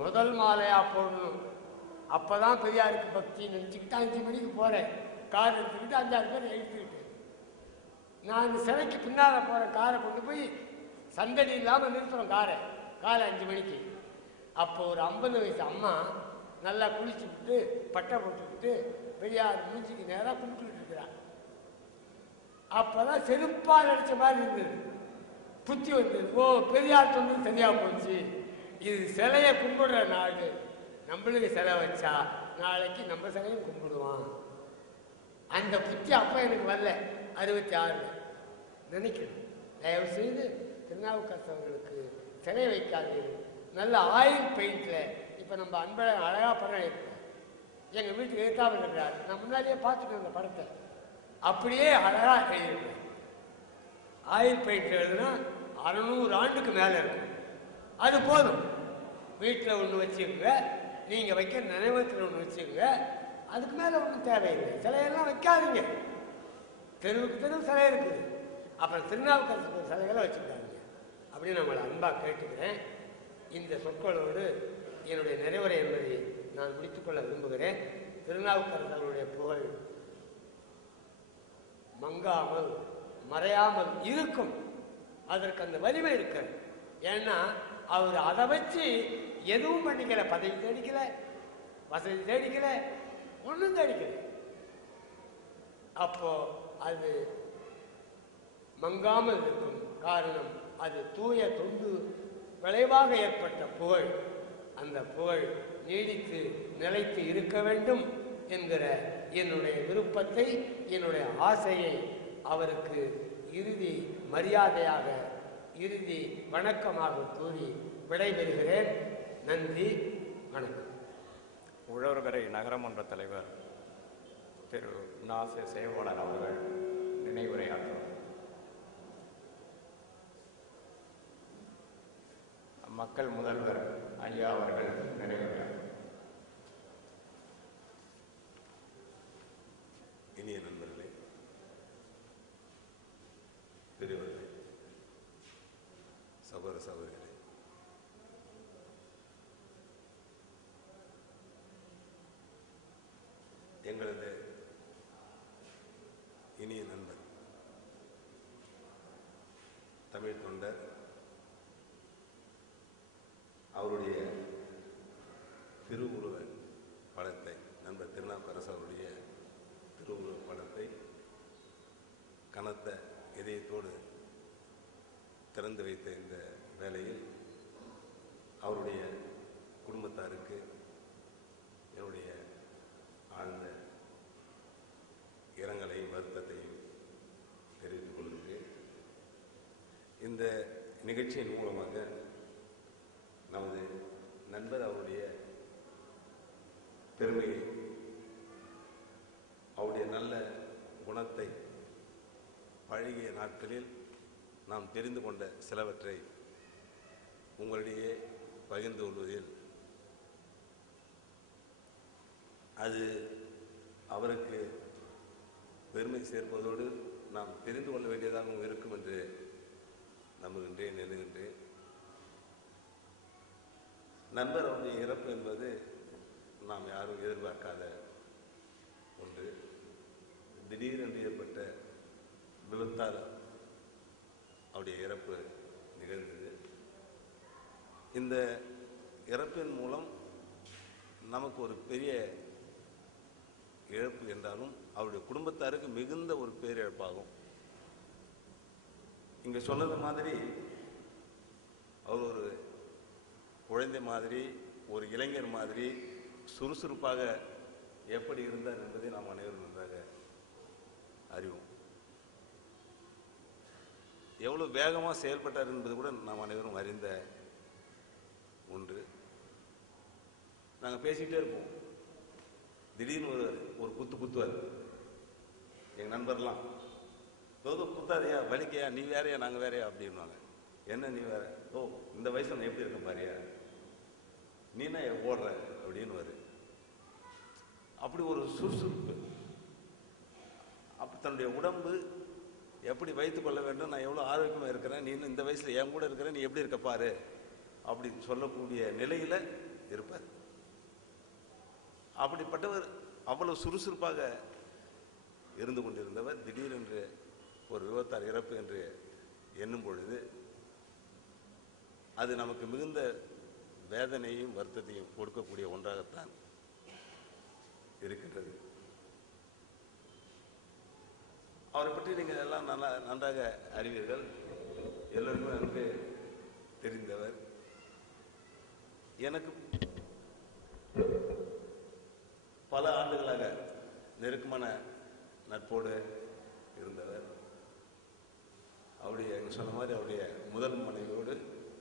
முதல் மாலையா போடணும். அப்பதான் பெரியாருக்கு பக்தி நினைச்சுக்கிட்டு 5 மணிக்கு போறேன். கார் எடுத்துக்கிட்டு 5-6 பேர் எழுத்துக்கிட்டு நான் சிலைக்கு பின்னால போறேன். காரை கொண்டு போய் சந்தடி இல்லாமல் நிறுத்துறோம் காரை காலை 5 மணிக்கு. அப்போ ஒரு 50 வயசு அம்மா நல்லா குளிச்சுக்கிட்டு பட்டை போட்டுக்கிட்டு பெரியார் மூஞ்சிக்கு நேராக கும்பிட்டுக்கிட்டு இருக்கிறார். அப்பதான் செருப்பால் அடிச்ச மாதிரி இருந்தது. புத்தி வந்தது. ஓ, பெரியார் சொன்னது சரியா போச்சு. இது சிலையை கும்பிடுற நாடு. நம்மளுக்கு சிலை வச்சா நாளைக்கு நம்ம சிலையும் கும்பிடுவான். அந்த புத்தி அப்ப எனக்கு வரல. 66 நினைக்கிறேன். தயவு செய்து திருநாவுக்கரசு அவர்களுக்கு சிலை வைக்காது. நல்ல ஆயில் பெயிண்ட்ல இப்ப நம்ம அன்பழ அழகா படம் எடுப்போம். எங்க வீட்டுக்கு எதிர்த்தாமல் இருக்கிறார். நான் முன்னாடியே பார்த்துட்டு அந்த படத்தை அப்படியே அழகா எழுதியிருப்பேன். ஆயில் பெயிண்ட் எழுதுனா 600 ஆண்டுக்கு மேல இருக்கும். அது போதும். வீட்டில் ஒன்று வச்சுக்கோங்க, நீங்க வைக்கிற நினைவகத்தில் ஒன்று வச்சுக்கோங்க. அதுக்கு மேல ஒன்றும் தேவையில்லை. சிலையெல்லாம் வைக்காதீங்க. தெருவுக்கு தெருவு சிலை இருக்குது. அப்புறம் திருநாவுக்கரசு சிலைகளை வச்சுக்கிட்டாங்க. அப்படின்னு நம்மளை அன்பா கேட்டுக்கிறேன். இந்த சொற்களோடு என்னுடைய நிறைவுரை என்பதை நான் முடித்துக்கொள்ள விரும்புகிறேன். திருநாவுக்கரசருடைய புகழ் மங்காமல் மறையாமல் இருக்கும். அதற்கு அந்த வலிமை இருக்கு. ஏன்னா அவர் அதை வச்சு எதுவும் பண்ணிக்கல. பதவி தேடிக்கல, வசதி தேடிக்கல, ஒன்றும் தேடிக்கல. அப்போ அது மங்காமல் இருக்கும். காரணம் அது தூய தொண்டு விளைவாக ஏற்பட்ட புகழ். அந்த புகழ் நீடித்து நிலைத்து இருக்க வேண்டும் என்கிற என்னுடைய விருப்பத்தை, என்னுடைய ஆசையை அவருக்கு இறுதி மரியாதையாக, இறுதி வணக்கமாக கூறி விடைபெறுகிறேன். நன்றி, வணக்கம். உழவர்கரை நகரமன்ற தலைவர் திரு நாசே சேவாளர் அவர்கள் நினைவுரையாற்றுவார். மக்கள் முதல்வர் ஐயா அவர்கள் நிறைவேறார். இனிய நண்பர்களே, பெரியவர்களே, சகோதர சகோதரிகளே, எங்களது இனிய நண்பர் தமிழ் தொண்டர் அவருடைய திருவுருவ படத்தை, நண்பர் திருநாவுக்கரசு அவருடைய திருவுருவ படத்தை கனத்த இதயத்தோடு திறந்து வைத்த இந்த வேளையில் அவருடைய குடும்பத்தாருக்கு என்னுடைய ஆழ்ந்த இரங்கலையும் வருத்தத்தையும் தெரிவித்துக் கொள்கிறேன். இந்த நிகழ்ச்சியின் மூலமாக நமது நண்பர் அவருடைய பெருமையை, அவருடைய நல்ல குணத்தை, பழகிய நாட்களில் நாம் தெரிந்து கொண்ட சிலவற்றை உங்களிடையே பகிர்ந்து கொள்வதில் அது அவருக்கு பெருமை சேர்ப்பதோடு நாம் தெரிந்து கொள்ள வேண்டியதாகவும் இருக்கும் என்று நம்புகின்றேன், எண்ணுகின்றேன். நண்பர் அவருடைய இறப்பு என்பது நாம் யாரும் எதிர்பார்க்காத ஒன்று. திடீரென்று ஏற்பட்ட விபத்தால் அவருடைய இறப்பு நிகழ்ந்தது. இந்த இறப்பின் மூலம் நமக்கு ஒரு பெரிய இழப்பு என்றாலும் அவருடைய குடும்பத்தாருக்கு மிகுந்த ஒரு பேரிழப்பாகும். இங்க சொன்னது மாதிரி அவர் ஒரு குழந்தை மாதிரி, ஒரு இளைஞர் மாதிரி சுறுசுறுப்பாக எப்படி இருந்தார் என்பதை நாம் அனைவரும் நன்றாக அறிவோம். எவ்வளவு வேகமாக செயல்பட்டார் என்பது கூட நாம் அனைவரும் அறிந்த ஒன்று. நாங்கள் பேசிக்கிட்டே இருப்போம். திடீர்னு ஒரு குத்துவார். எங்கள் நண்பர்லாம் குத்தாதையா, வலிக்கையா, நீ வேறையா நாங்கள் வேறையா அப்படின்வாங்க. என்ன நீ வேற? ஓ, இந்த வயசுல நான் எப்படி இருக்க பாரியா, நீனா ஓடுற அப்படின்னு வரு. அப்படி ஒரு சுறுசுறுப்பு. அப்படி தன்னுடைய உடம்பு எப்படி வைத்துக் கொள்ள வேண்டும், நான் எவ்வளோ ஆரோக்கியமாக இருக்கிறேன், நீ இந்த வயசில் என் கூட இருக்கிற, நீ எப்படி இருக்க பாரு அப்படின்னு சொல்லக்கூடிய நிலையில் இருப்பார். அப்படிப்பட்டவர் அவ்வளவு சுறுசுறுப்பாக இருந்து கொண்டிருந்தவர் திடீரென்று ஒரு விபத்தால் இறப்பு என்று எண்ணும் பொழுது அது நமக்கு மிகுந்த வேதனையும் வருத்தத்தையும் கொடுக்கக்கூடிய ஒன்றாகத்தான் இருக்கின்றது. அவரை பற்றி நீங்கள் எல்லாம் நன்றாக அறிவீர்கள். எல்லோருக்கும் நன்கு தெரிந்தவர். எனக்கு பல ஆண்டுகளாக நெருக்கமான நட்போடு இருந்தவர். அவருடைய சொன்ன மாதிரி அவருடைய முதல் மனைவியோடு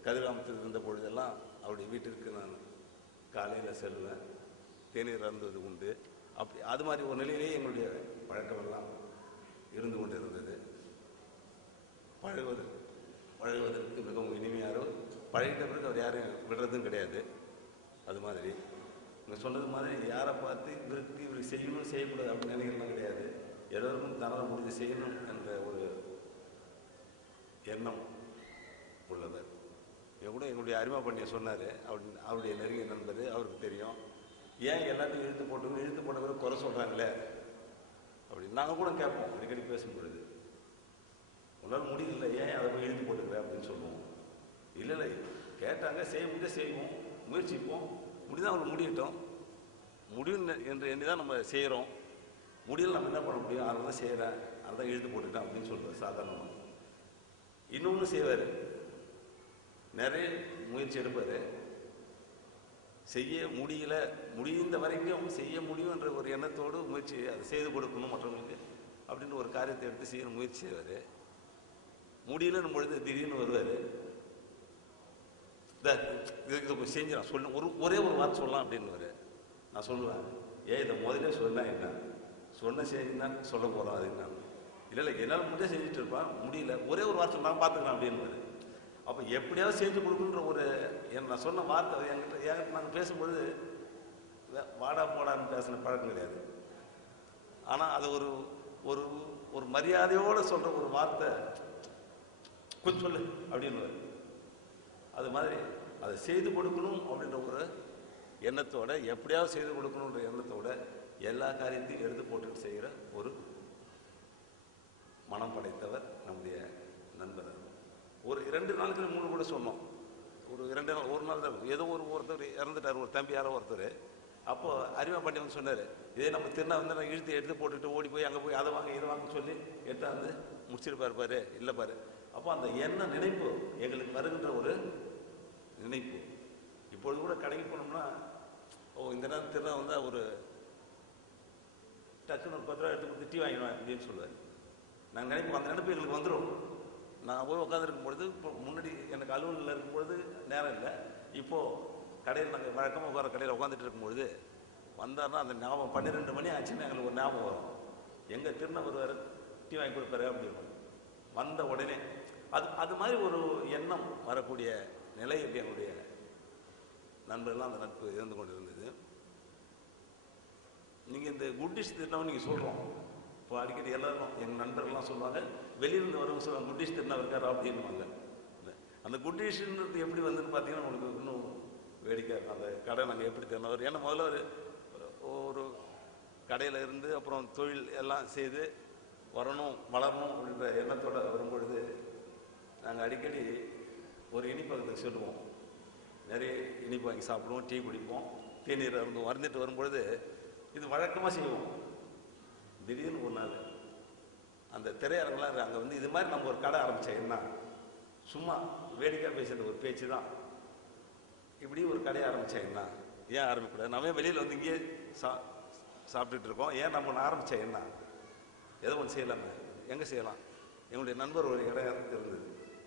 கதிராமத்தில் இருந்த பொழுதெல்லாம் அவருடைய வீட்டிற்கு நான் காலையில் செல்வேன். தேநீர் அருந்துவது உண்டு. அப்படி அது மாதிரி ஒரு நிலையிலேயே எங்களுடைய பழக்கமெல்லாம் இருந்து கொண்டிருந்தது. பழகுவதற்கு மிகவும் இனிமையாரோ, பழகிட்ட பிறகு அவர் யாரும் விடுறதும் கிடையாது. அது மாதிரி நீங்கள் சொன்னது மாதிரி யாரை பார்த்து இவருக்கு செய்யணும் செய்யக்கூடாது அப்படின்னு நினைக்கலாம் கிடையாது. எல்லோருக்கும் தன்னால் முடிஞ்சு செய்யணும் என்ற ஒரு எண்ணம் உள்ளவர். கூட எங்களுடைய அறிமுக பண்ணிய சொன்னார். அவருடைய நெருங்கிய நண்பர், அவருக்கு தெரியும். ஏன் எல்லாத்தையும் இழுத்து போட்ட பிறகு குறை சொல்கிறாங்களே அப்படின்னு நாங்கள் கூட கேட்போம். அடிக்கடி பேசும்பொழுது உங்களால் முடியல, ஏன் அதை போய் இழுத்து போட்டுக்கிறேன் அப்படின்னு சொல்லுவோம். இல்லை கேட்டாங்க, செய்ய முடிய செய்வோம், முயற்சிப்போம், முடிதான் அவங்களுக்கு முடியட்டும், முடியும் என்று எண்ணி தான் நம்ம செய்கிறோம். முடியல நம்ம என்ன பண்ண முடியும், அதை தான் செய்கிறேன், அதை தான் இழுத்து போட்டுட்டேன் அப்படின்னு சொல்லுவார் சாதாரணமாக. இன்னொன்று செய்வார், நிறைய முயற்சி எடுப்பார். செய்ய முடியல, முடிந்த வரைக்கும் செய்ய முடியும் என்ற ஒரு எண்ணத்தோடு முயற்சி அதை செய்து கொடுக்கணும் மற்றவங்களுக்கு அப்படின்னு ஒரு காரியத்தை எடுத்து செய்ய முயற்சி செய்வார். முடியலன்னு பொழுது திடீர்னு வருவார். இதை செஞ்சு நான் சொல்ல ஒரே ஒரு வார்த்தை சொல்லலாம் அப்படின்னு நான் சொல்லுவேன். இதை முதலே சொன்னா என்ன, சொன்ன செஞ்சுன்னா சொல்ல போகிறோம் அது என்ன. இல்லை என்னால் முடிய செஞ்சுட்டு இருப்பான், முடியல, ஒரே ஒரு வார்த்தை சொன்னால் பார்த்துக்கலாம் அப்படின்னு. அப்போ எப்படியாவது செஞ்சு கொடுக்குன்ற ஒரு நான் சொன்ன வார்த்தை என்கிட்ட நாங்கள் பேசும்பொழுது வாடா போடான்னு பேசின பழக்கம் கிடையாது. ஆனால் அதை ஒரு ஒரு ஒரு மரியாதையோடு சொல்கிற ஒரு வார்த்தை, கொஞ்சம் சொல்லு அப்படின்னு. அது மாதிரி அதை செய்து கொடுக்கணும் அப்படின்ற ஒரு எண்ணத்தோட, எப்படியாவது செய்து கொடுக்கணுன்ற எண்ணத்தோட எல்லா காரியத்தையும் எடுத்து போட்டுட்டு செய்கிற ஒரு மனம் படைத்தவர் நம்முடைய நண்பர். ஒரு 2 நாளுக்கு 3 கூட சொன்னோம். ஒரு 2 நாள், ஒரு நாள் தான், ஏதோ ஒருத்தர் இறந்துட்டார், ஒரு தம்பி யாரோ ஒருத்தர். அப்போ அறிமுக பண்ணி வந்து சொன்னார், இதே நம்ம திருநா வந்து நான் எடுத்து போட்டுட்டு ஓடி போய் அங்கே போய் அதை வாங்க இதை வாங்க சொல்லி எடுத்தாந்து முடிச்சிருப்பார் பாரு. இல்லை பாரு. அப்போ அந்த எண்ண நினைப்பு எங்களுக்கு வருகின்ற ஒரு நினைப்பு. இப்பொழுது கூட கடைக்கு போனோம்னா, இந்த நேரம் திருநா வந்தால் ஒரு டக்குன்னு ஒரு 10 ரூபா எடுத்து கொடுத்து டீ வாங்கிடுவேன் அப்படின்னு சொல்லுவார். நாங்கள் நினைப்போம், அந்த நினைப்பு எங்களுக்கு வந்துடும். நான் போய் உட்காந்துருக்கும் பொழுது, இப்போ முன்னாடி எனக்கு அலுவலில் இருக்கும்பொழுது நேரம் இல்லை. இப்போது கடையில் நாங்கள் வழக்கமாக உட்கார கடையில் உட்காந்துட்டு இருக்கும்பொழுது வந்தார்னா அந்த ஞாபகம் 12 மணி ஆச்சுன்னு எங்களுக்கு ஒரு ஞாபகம் வரும். எங்கள் திருநா வருவார், டீ வாங்கி கொடுப்பாரு அப்படின்னு வந்த உடனே அது மாதிரி ஒரு எண்ணம் வரக்கூடிய நிலை எங்களுடைய நண்பர்கள்லாம் அந்த நட்பு இருந்து கொண்டு இருந்தது. நீங்கள் இந்த குட்டிஷ் திட்டம் நீங்கள் சொல்கிறோம், இப்போ அடிக்கடி எல்லாரும் எங்கள் நண்பர்கள்லாம் சொல்லுவாங்க, வெளியிலேருந்து வரவங்க சொல்லுவாங்க குட்டிஷ் திட்டம் இருக்காரா அப்படின்வாங்க. அந்த குட்டிஷ்ன்றது எப்படி வந்துன்னு பார்த்தீங்கன்னா உங்களுக்கு இன்னும் வேடிக்கை. அந்த கடை நாங்கள் எப்படி திறனவர், ஏன்னா முதல்ல ஒரு கடையில் இருந்து அப்புறம் தொழில் எல்லாம் செய்து வரணும் வளரணும் அப்படின்ற எண்ணத்தோடு வரும்பொழுது நாங்கள் அடிக்கடி ஒரு இனிப்பகத்துக்கு சொல்லுவோம். நிறைய இனிப்பு வாங்கி சாப்பிடுவோம், டீ குடிப்போம், தேநீர் வந்துட்டு வரும்பொழுது இது வழக்கமாக செய்வோம். திடீர்னு ஒரு நாள் அந்த திரையரங்கெலாம் அங்கே வந்து இது மாதிரி நம்ம ஒரு கடை ஆரம்பித்தோம். என்ன சும்மா வேடிக்கை பேசுகிற ஒரு பேச்சு தான், இப்படி ஒரு கடையை ஆரம்பித்தேன். என்ன ஏன் ஆரம்பிக்கூடாது, நம்ம வெளியில் வந்து இங்கேயே சாப்பிட்டுட்டு இருக்கோம், ஏன் நம்ம ஒன்று ஆரம்பித்தேன், என்ன ஏதோ ஒன்று செய்யலாமே, எங்கே செய்யலாம். எங்களுடைய நண்பர் ஒரு இடம் இருந்தது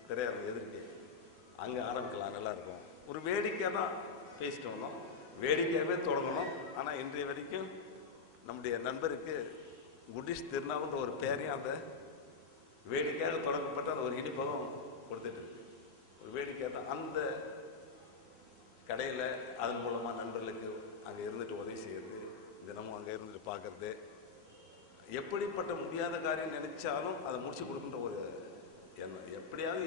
திரையரங்கு எதிர்க்கே, அங்கே ஆரம்பிக்கலாம், நல்லாயிருக்கும். ஒரு வேடிக்கை தான் பேசிட்டு வந்தோம், வேடிக்கையாகவே தொடங்கணும். ஆனால் இன்றைய வரைக்கும் நம்முடைய நண்பருக்கு குட்டிஷ் திருநாவுன்ற ஒரு பேரையும் அந்த வேடிக்கையாக தொடங்கப்பட்ட அந்த ஒரு இனிப்பகம் கொடுத்துட்டு இருக்கு. ஒரு வேடிக்கை தான் அந்த கடையில், அதன் மூலமாக நண்பர்களுக்கு அங்கே இருந்துட்டு உதவி செய்கிறது, தினமும் அங்கே இருந்துட்டு பார்க்கறது, எப்படிப்பட்ட முடியாத காரியம் நினைச்சாலும் அதை முடிச்சு கொடுக்கின்ற ஒரு எண்ணம். எப்படியாவது